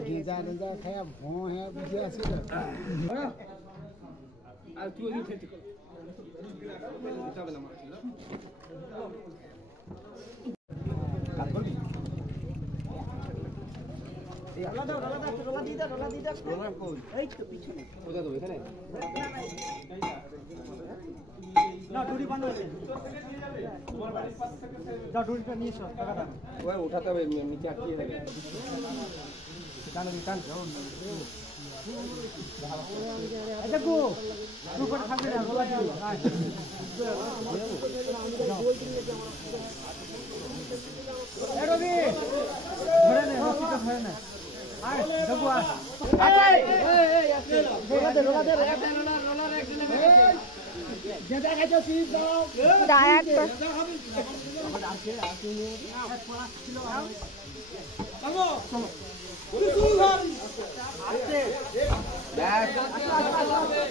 গেঁজা টেঁজা খায় ভঁ হ্যাঁ বুঝে আসি আর তুই উঠাতে হবে নিচে আটকিয়ে দেবে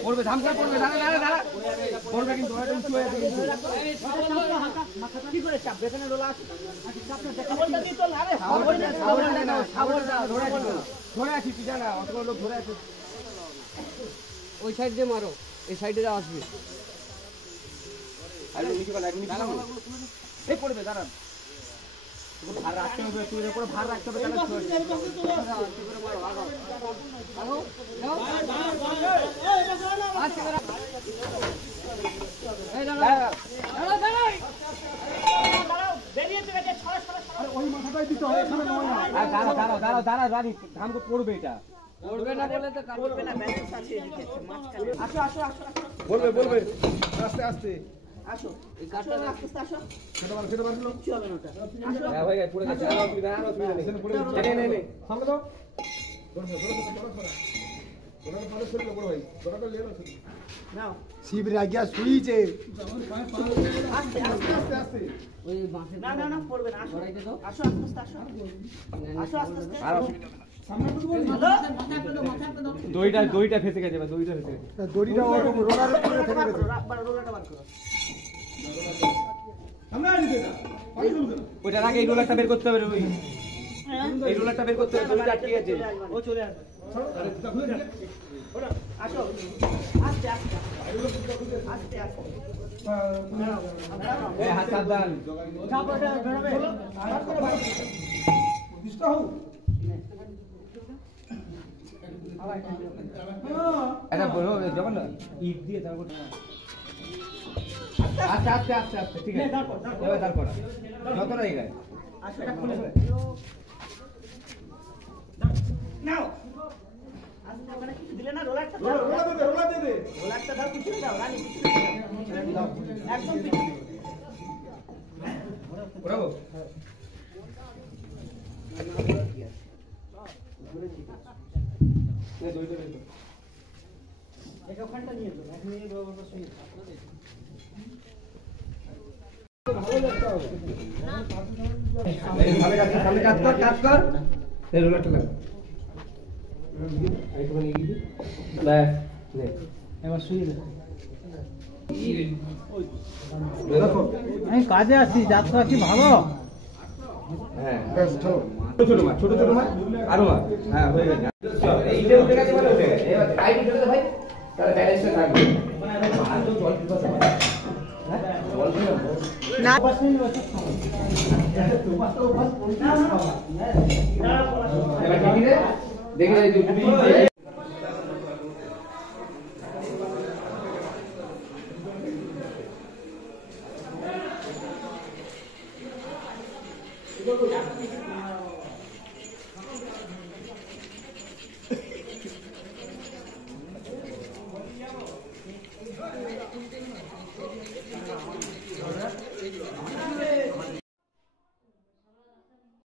পড়বে ধামকা পড়বে পড়বে কিন্তু উঁচু হয়ে যাবে কি করে চাপ এখানে রোলা আছে ধরে আছি তুই জানা অতগুলো লোক ধরে আছে ওই সাইড দিয়ে মারো এই সাইডে আসবে এই পড়বে দাঁড়ান ভার রাখতে হবে তুই উপরে ভার রাখতে হবে ধামকে পড়বে এটা পড়বে না বলে তো পড়বে না ব্যালেন্স আছে এদিকে মাঝখানে আসো আসো আসো বলবে বলবে আস্তে আস্তে আসো এই কাটটা আস্তে আস্তে আসো সেটা বাঁধলো কি হবে না ওটা আসো হ্যাঁ ভাই পড়ে গেছে আর অসুবিধা নেই এখানে পড়ে গেছে নে সামনে দাও শিব রাগিয়া শুইছে আস্তে আস্তে আস্তে আস্তে ওই বাঁশে না না না পড়বে না আসো আসো আস্তে আস্তে আসো আসো আস্তে আস্তে আর অসুবিধা হবে দড়িটা ফেসে গেছে দড়িটা ফেসে গেছে দড়িটা রোলার উপরে ফেসে গেছে রোলারটা বার করো আমরা নিতে না ওইটা আগে এই রোলারটা বের করতে হবে ওই এই রোলারটা বের করতে হবে দড়িটা আটকে গেছে ও চলে আসবে আসো আস্তে আস্তে আস্তে আস্তে এই হাত সাবধান চাপটা ধরবে ডিস্টার্ব হও এটা বলো যখন ইট দিয়ে তারপর আচ্ছা আস্তে আস্তে আস্তে ঠিক আছে এবার তারপর যত রয়ে গেছে আচ্ছা এটা খুলে নাও আস্তে মানে কিছু দিলে না রোলারটা রোলার দে রোলারটা দাও কিছু দাও রানী কিছু দাও একদম কিছু বরাবর ওখানটা নিয়ে যাও এক মিনিট ব্যবস্থা শুনে সামনে কাজ কর এই রোলারটা লাগা এইটুখানি এগিয়ে দি ব্যাস নে এবার শুয়ে দে আমি কাজে আছি যাত্রা কি ভালো হ্যাঁ ছোট মাছ আরো মাছ হ্যাঁ হয়ে গেছে এইটা উঠে গেছে মানে উঠে গেছে এবার আইডি ফেলে দে ভাই তাহলে ব্যালেন্সটা থাকবে আর তো জল কি কথা হ্যাঁ জল কি না এবার দেখে যাই দুটো